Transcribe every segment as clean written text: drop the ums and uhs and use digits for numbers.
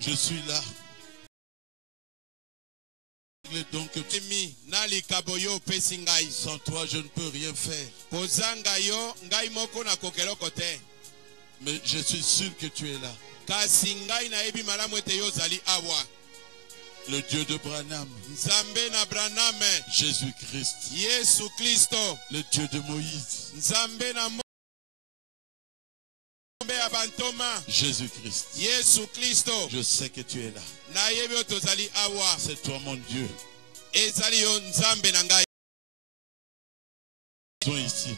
Je suis là. Donc, sans toi, je ne peux rien faire. Mais je suis sûr que tu es là. Le Dieu de Branham, Jésus-Christ, le Dieu de Moïse, Jésus-Christ, je sais que tu es là. C'est toi mon Dieu. Ici.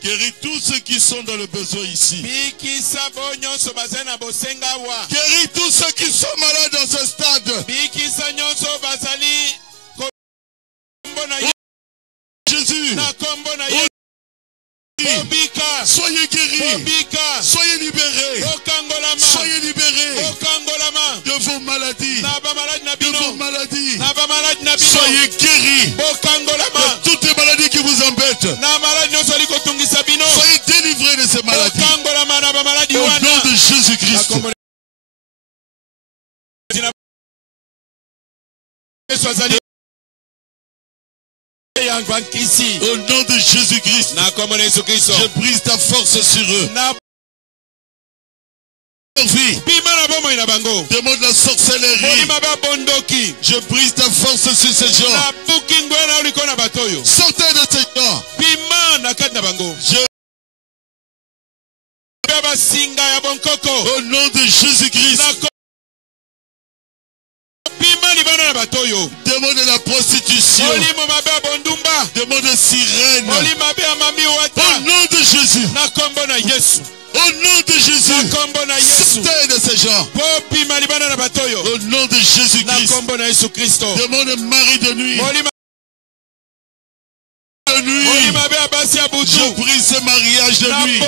Guéris tous ceux qui sont dans le besoin ici. Guéris tous ceux qui sont malades dans ce stade. Jésus. Soyez guéris. Soyez libérés. Soyez libérés de vos maladies. De vos maladies. Soyez guéris de toutes les maladies qui vous embêtent. Soyez délivrés de ces maladies. Au nom de Jésus-Christ. Au nom de Jésus-Christ, je brise ta force sur eux. Demande la sorcellerie. Je brise ta force sur ces gens. Sortez de ces gens. Au nom de Jésus-Christ. Demande la prostitution. Demande sirène. Au nom de Jésus. Au nom de Jésus. Sortez de ces gens. Au nom de Jésus-Christ. Demande mari de nuit. Je brise ce mariage de nuit.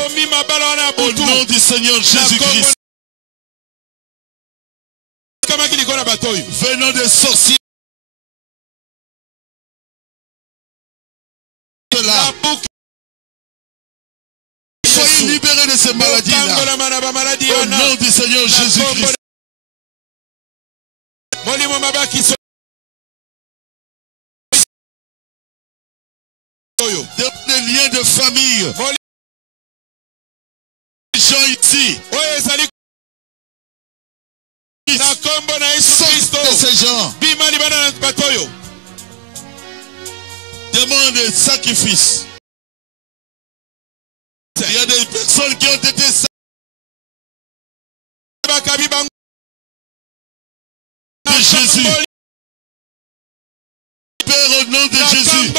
Au nom du Seigneur Jésus-Christ. Venant des sorciers. Soyez libérés de ces maladies-là. Au nom du Seigneur Jésus-Christ. Des liens de famille. Les gens ici. Sortez de ces gens. Demande des sacrifices. Il y a des personnes qui ont été de Jésus. Père, au nom de Jésus.